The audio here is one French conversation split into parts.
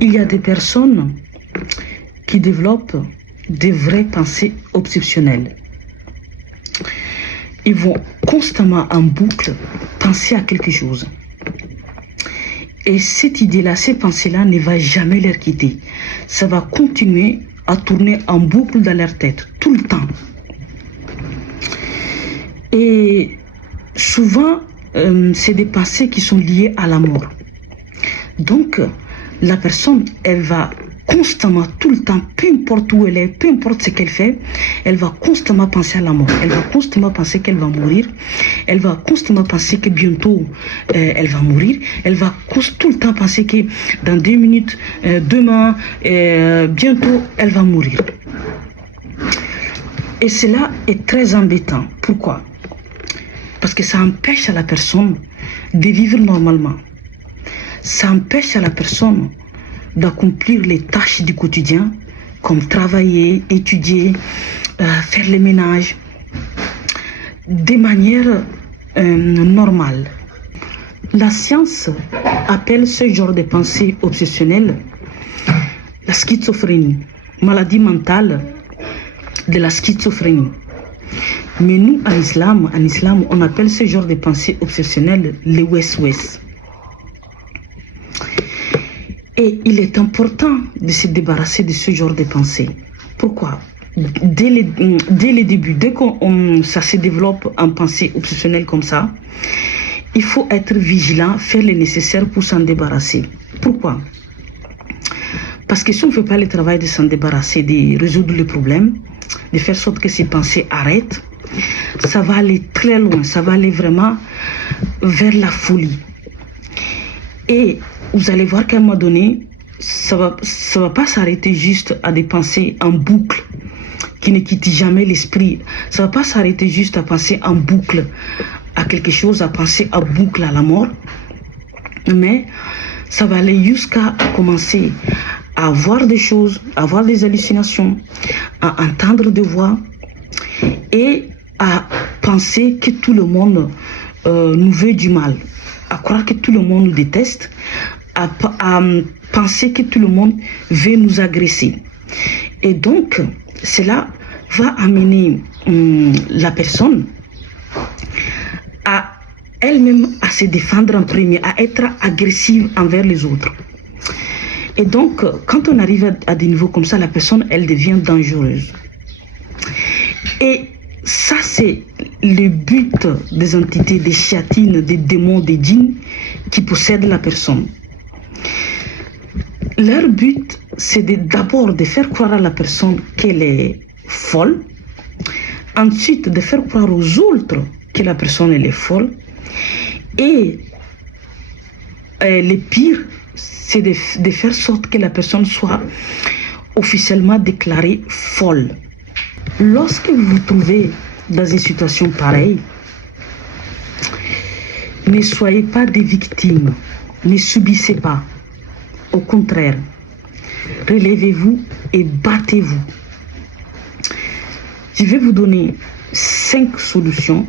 Il y a des personnes qui développent des vraies pensées obsessionnelles. Ils vont constamment en boucle penser à quelque chose. Et cette idée-là, ces pensées-là ne vont jamais les quitter. Ça va continuer à tourner en boucle dans leur tête, tout le temps. Et souvent, c'est des pensées qui sont liées à la mort. Donc, la personne, elle va constamment, tout le temps, peu importe où elle est, peu importe ce qu'elle fait, elle va constamment penser à la mort. Elle va constamment penser qu'elle va mourir. Elle va constamment penser que bientôt, elle va mourir. Elle va tout le temps penser que dans 2 minutes, demain, bientôt, elle va mourir. Et cela est très embêtant. Pourquoi? Parce que ça empêche à la personne de vivre normalement. Ça empêche à la personne d'accomplir les tâches du quotidien, comme travailler, étudier, faire le ménage, de manière normale. La science appelle ce genre de pensée obsessionnelle la schizophrénie, maladie mentale de la schizophrénie. Mais nous, en islam, on appelle ce genre de pensée obsessionnelle le wes-wes. Et il est important de se débarrasser de ce genre de pensée. Pourquoi? Dès le début, dès que ça se développe en pensée obsessionnelle comme ça, il faut être vigilant, faire le nécessaire pour s'en débarrasser. Pourquoi? Parce que si on ne fait pas le travail de s'en débarrasser, de résoudre le problème, de faire sorte que ces pensées arrêtent, ça va aller très loin, ça va aller vraiment vers la folie. Et vous allez voir qu'à un moment donné, ça va pas s'arrêter juste à des pensées en boucle qui ne quittent jamais l'esprit. Ça va pas s'arrêter juste à penser en boucle à quelque chose, à penser en boucle à la mort. Mais ça va aller jusqu'à commencer à voir des choses, à voir des hallucinations, à entendre des voix et à penser que tout le monde nous veut du mal, à croire que tout le monde nous déteste, à penser que tout le monde veut nous agresser. Et donc, cela va amener la personne à elle-même à se défendre en premier, à être agressive envers les autres. Et donc, quand on arrive à des niveaux comme ça, la personne, elle devient dangereuse. Et ça, c'est le but des entités, des chéatines, des démons, des djinns qui possèdent la personne. Leur but, c'est d'abord de faire croire à la personne qu'elle est folle, ensuite de faire croire aux autres que la personne elle est folle, et le pire, c'est de faire sorte que la personne soit officiellement déclarée folle. Lorsque vous vous trouvez dans une situation pareille, ne soyez pas des victimes, ne subissez pas. Au contraire, relevez-vous et battez-vous. Je vais vous donner 5 solutions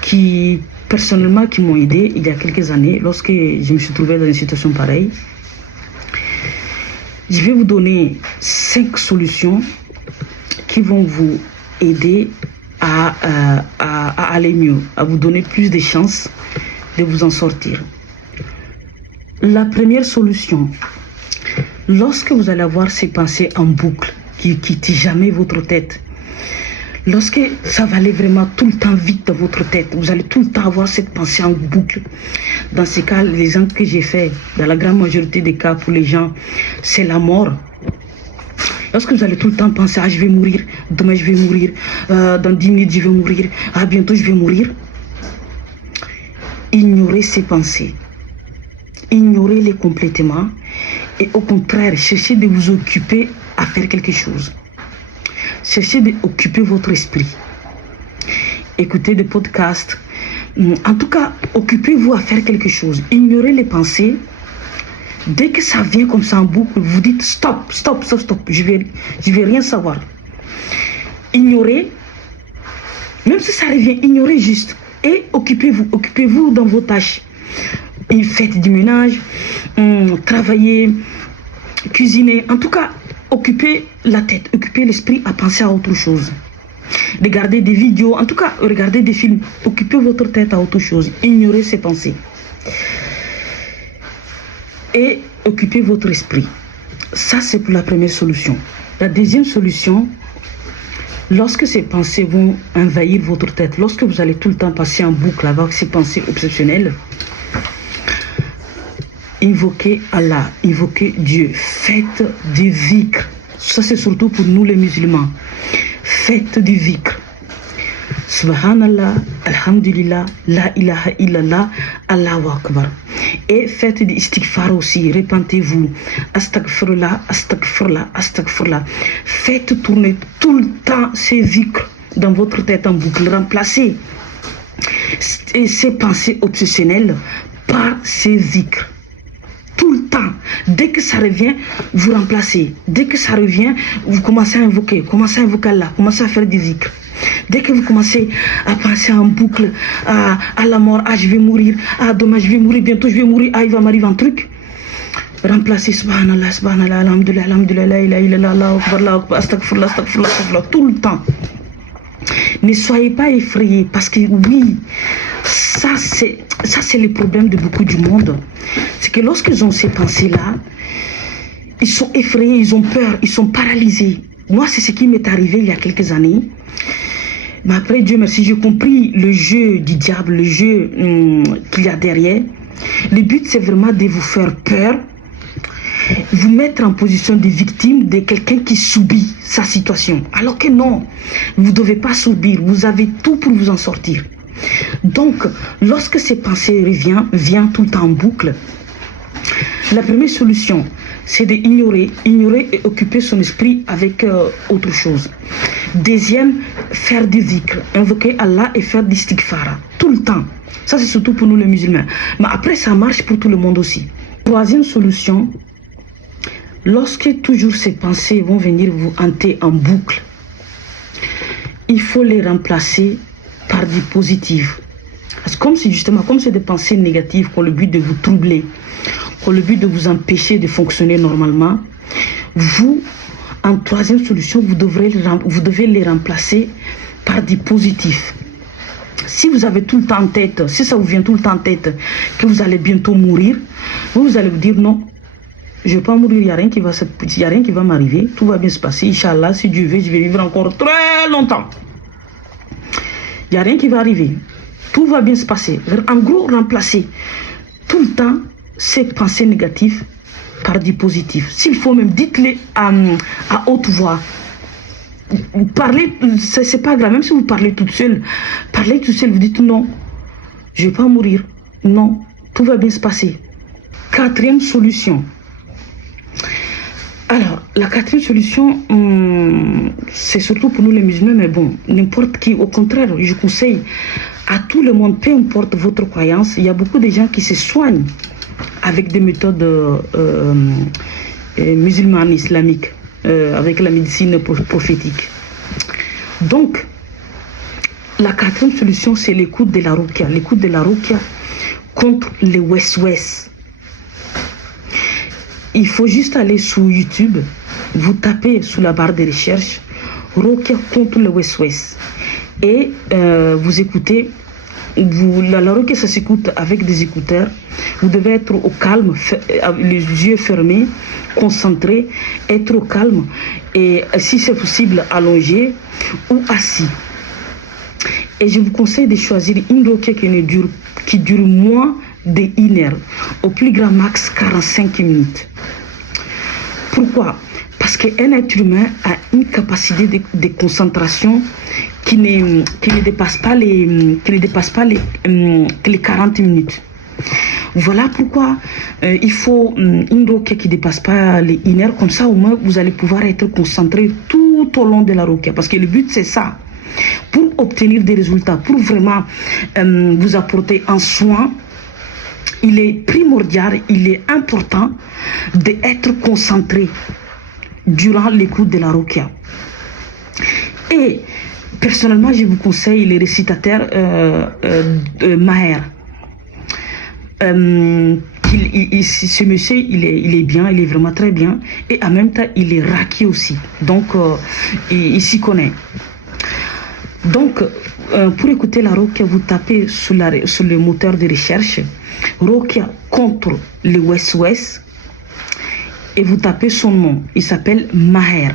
qui, personnellement, qui m'ont aidé il y a quelques années lorsque je me suis trouvé dans une situation pareille. Je vais vous donner 5 solutions qui vont vous aider à aller mieux, à vous donner plus de chances de vous en sortir. La première solution, lorsque vous allez avoir ces pensées en boucle qui ne quittent jamais votre tête, lorsque ça va aller vraiment tout le temps vite dans votre tête, vous allez tout le temps avoir cette pensée en boucle. Dans ces cas, les exemples que j'ai faits, dans la grande majorité des cas pour les gens, c'est la mort. Lorsque vous allez tout le temps penser, je vais mourir, demain je vais mourir, dans 10 minutes je vais mourir, bientôt je vais mourir, ignorez ces pensées. Ignorez-les complètement et au contraire, cherchez de vous occuper à faire quelque chose. Cherchez d'occuper votre esprit. Écoutez des podcasts. En tout cas, occupez-vous à faire quelque chose. Ignorez les pensées. Dès que ça vient comme ça en boucle, vous dites stop. Je vais rien savoir. Ignorez. Même si ça revient, ignorez juste. Et occupez-vous dans vos tâches. faites du ménage, travaillez, cuisinez. En tout cas, occupez la tête, occupez l'esprit à penser à autre chose. Regardez des vidéos, en tout cas, regardez des films. Occupez votre tête à autre chose. Ignorez ces pensées. Et occupez votre esprit. Ça, c'est pour la première solution. La deuxième solution, lorsque ces pensées vont envahir votre tête, lorsque vous allez tout le temps passer en boucle avec ces pensées obsessionnelles, invoquez Allah, invoquez Dieu, faites du dhikr. Ça, c'est surtout pour nous les musulmans. Faites du dhikr. Subhanallah, Alhamdulillah, La ilaha illallah, Allahu Akbar. Et faites du istighfar aussi, répentez-vous. Astaghfirullah, astaghfirullah, astaghfirullah. Faites tourner tout le temps ces dhikr dans votre tête en boucle. Remplacez ces pensées obsessionnelles par ces dhikr. Tout le temps. Dès que ça revient, vous remplacez. Dès que ça revient, vous commencez à invoquer Allah, commencez à faire des dhikr. Dès que vous commencez à penser en boucle à la mort, je vais mourir, dommage, je vais mourir, bientôt je vais mourir, il va m'arriver un truc. Remplacez subhanallah, subhanallah, alhamdulillah, alhamdulillah, la ilaha illallah, Allahu akbar, astaghfirullah, astaghfirullah, astaghfirullah, tout le temps. Ne soyez pas effrayés parce que oui, ça c'est le problème de beaucoup du monde. C'est que lorsqu'ils ont ces pensées-là, ils sont effrayés, ils ont peur, ils sont paralysés. Moi, c'est ce qui m'est arrivé il y a quelques années. Mais après, Dieu merci, j'ai compris le jeu du diable, le jeu qu'il y a derrière. Le but, c'est vraiment de vous faire peur, vous mettre en position de victime de quelqu'un qui subit sa situation. Alors que non, vous ne devez pas subir, vous avez tout pour vous en sortir. Donc, lorsque ces pensées viennent tout le temps en boucle, la première solution, c'est d'ignorer et occuper son esprit avec autre chose. Deuxième, faire du dhikr, invoquer Allah et faire du istighfar, tout le temps. Ça, c'est surtout pour nous les musulmans. Mais après, ça marche pour tout le monde aussi. Troisième solution, lorsque toujours ces pensées vont venir vous hanter en boucle, il faut les remplacer par du positif. Parce que comme c'est des pensées négatives qui ont le but de vous troubler, qui ont le but de vous empêcher de fonctionner normalement, vous, en troisième solution, vous devez les remplacer par du positif. Si vous avez tout le temps en tête, si ça vous vient tout le temps en tête que vous allez bientôt mourir, vous allez vous dire non, je ne vais pas mourir, il n'y a rien qui va m'arriver, tout va bien se passer, Inch'Allah, si Dieu veut, je vais vivre encore très longtemps. Il n'y a rien qui va arriver. Tout va bien se passer. En gros, remplacer tout le temps ces pensées négatives par du positif. S'il faut même, dites-les à haute voix. Parlez, c'est pas grave, même si vous parlez toute seule, vous dites non, je ne vais pas mourir. Non, tout va bien se passer. Quatrième solution. Alors, la quatrième solution, c'est surtout pour nous les musulmans, mais bon, n'importe qui, au contraire, je conseille à tout le monde, peu importe votre croyance, il y a beaucoup de gens qui se soignent avec des méthodes musulmanes, islamiques, avec la médecine prophétique. Donc, la quatrième solution, c'est l'écoute de la ruqya. L'écoute de la ruqya contre les wes-wes. Il faut juste aller sur YouTube, vous tapez sous la barre de recherche ruqya contre le wes-wes et vous écoutez. La ruqya, ça s'écoute avec des écouteurs. Vous devez être au calme, les yeux fermés, concentrés, être au calme et si c'est possible allongé ou assis. Et je vous conseille de choisir une ruqya qui dure moins d'1 heure, au plus grand max 45 minutes. Pourquoi? Parce qu'un être humain a une capacité de concentration qui ne dépasse pas les 40 minutes. Voilà pourquoi il faut une ruqya qui ne dépasse pas les 1 heure, comme ça au moins vous allez pouvoir être concentré tout au long de la ruqya. Parce que le but c'est ça, pour obtenir des résultats, pour vraiment vous apporter un soin. Il est primordial, il est important d'être concentré durant l'écoute de la ruqya. Et personnellement, je vous conseille les récitateurs Maher. ce monsieur, il est bien, il est vraiment très bien. Et en même temps, il est raki aussi. Donc, il s'y connaît. Donc, pour écouter la Rokia, vous tapez sur le moteur de recherche Rokia contre le West-West et vous tapez son nom. Il s'appelle Maher.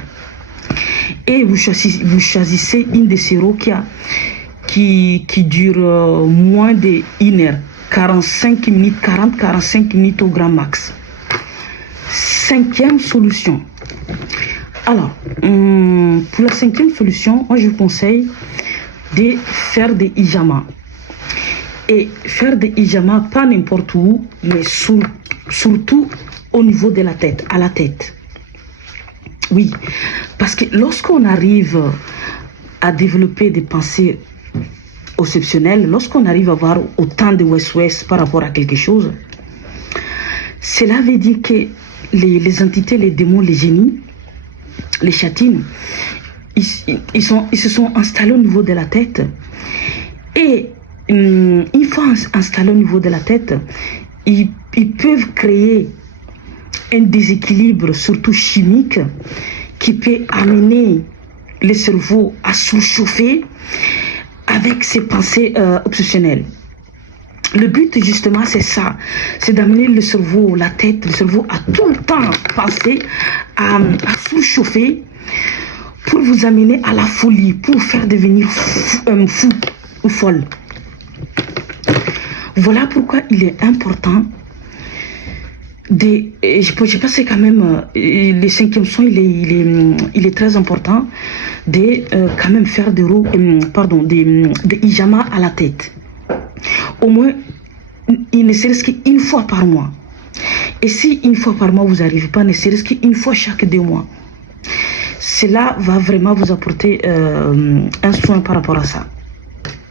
Et vous choisissez une de ces Rokia qui dure moins de 1 heure, 45 minutes, 40-45 minutes au grand max. 5e solution. Alors, pour la 5e solution, moi je vous conseille de faire des hijama. Et faire des hijama pas n'importe où, mais surtout au niveau de la tête, à la tête. Oui, parce que lorsqu'on arrive à développer des pensées exceptionnelles, lorsqu'on arrive à avoir autant de West-West par rapport à quelque chose, cela veut dire que les entités, les démons, les génies, les chatines, ils se sont installés au niveau de la tête. Et une fois installés au niveau de la tête, ils peuvent créer un déséquilibre, surtout chimique, qui peut amener le cerveau à surchauffer avec ses pensées obsessionnelles. Le but justement c'est ça, c'est d'amener le cerveau, la tête, le cerveau à tout le temps penser, à surchauffer pour vous amener à la folie, pour faire devenir fou ou folle. Voilà pourquoi il est important je pense que quand même le 5e son il est très important de quand même faire des hijama à la tête. Au moins, il ne serait-ce qu'une fois par mois. Et si une fois par mois vous n'arrivez pas, ne serait-ce qu'une fois chaque 2 mois. Cela va vraiment vous apporter un soin par rapport à ça.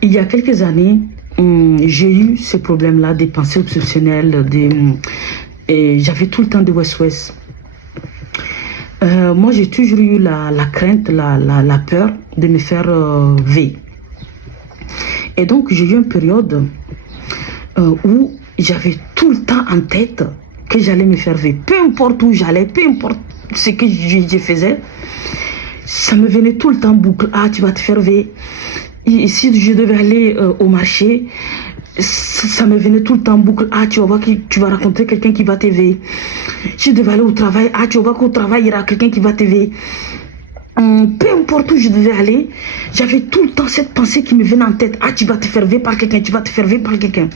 Il y a quelques années, j'ai eu ce problème-là, des pensées obsessionnelles, et j'avais tout le temps des West-West. Moi, j'ai toujours eu la crainte, la peur de me faire V. Et donc, j'ai eu une période où j'avais tout le temps en tête que j'allais me faire V. Peu importe où j'allais, peu importe ce que je faisais, ça me venait tout le temps boucle. Ah, tu vas te faire V. Et si je devais aller au marché, ça me venait tout le temps boucle. Ah, tu vas voir que tu vas rencontrer quelqu'un qui va t'aider. Si je devais aller au travail, ah, tu vas voir qu'au travail, il y aura quelqu'un qui va t'aider. Peu importe où je devais aller, j'avais tout le temps cette pensée qui me venait en tête. Ah, tu vas te faire ver par quelqu'un, tu vas te faire ver par quelqu'un.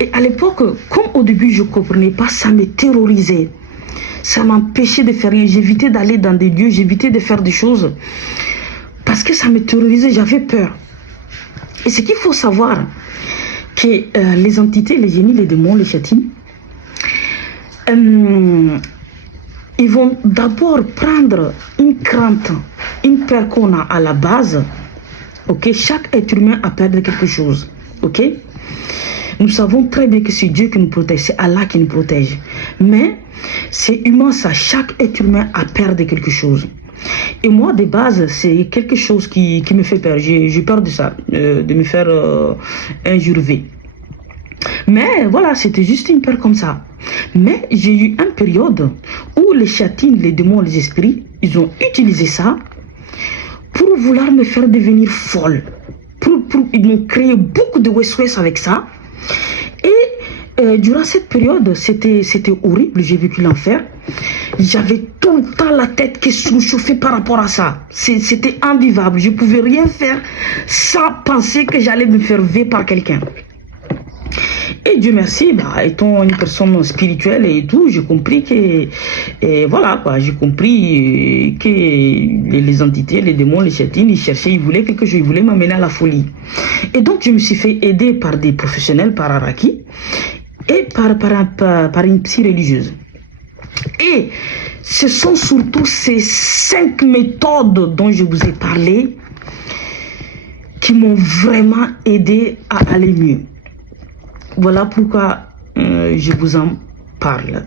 Et à l'époque, comme au début, je ne comprenais pas, ça me terrorisait. Ça m'empêchait de faire rien. J'évitais d'aller dans des lieux, j'évitais de faire des choses. Parce que ça me terrorisait, j'avais peur. Et ce qu'il faut savoir, que les entités, les génies, les démons, les chatines, ils vont d'abord prendre une crainte, une peur qu'on a à la base. Ok, chaque être humain a peur de quelque chose. Ok, nous savons très bien que c'est Dieu qui nous protège, c'est Allah qui nous protège. Mais c'est humain ça, chaque être humain a peur de quelque chose. Et moi, de base, c'est quelque chose qui me fait peur. J'ai peur de ça, de me faire injurver. Mais voilà, c'était juste une peur comme ça. Mais j'ai eu une période où les chatines, les démons, les esprits, ils ont utilisé ça pour vouloir me faire devenir folle. Ils m'ont créé beaucoup de West-West avec ça. Et durant cette période, c'était horrible, j'ai vécu l'enfer. J'avais tout le temps la tête qui se chauffait par rapport à ça. C'était invivable, je ne pouvais rien faire sans penser que j'allais me faire ver par quelqu'un. Et Dieu merci, étant une personne spirituelle et tout, j'ai compris que, voilà quoi, j'ai compris que les entités, les démons, les chatines, ils cherchaient, ils voulaient quelque chose, ils voulaient m'amener à la folie. Et donc je me suis fait aider par des professionnels, par Araki, et par une psy religieuse. Et ce sont surtout ces 5 méthodes dont je vous ai parlé qui m'ont vraiment aidé à aller mieux. Voilà pourquoi je vous en parle.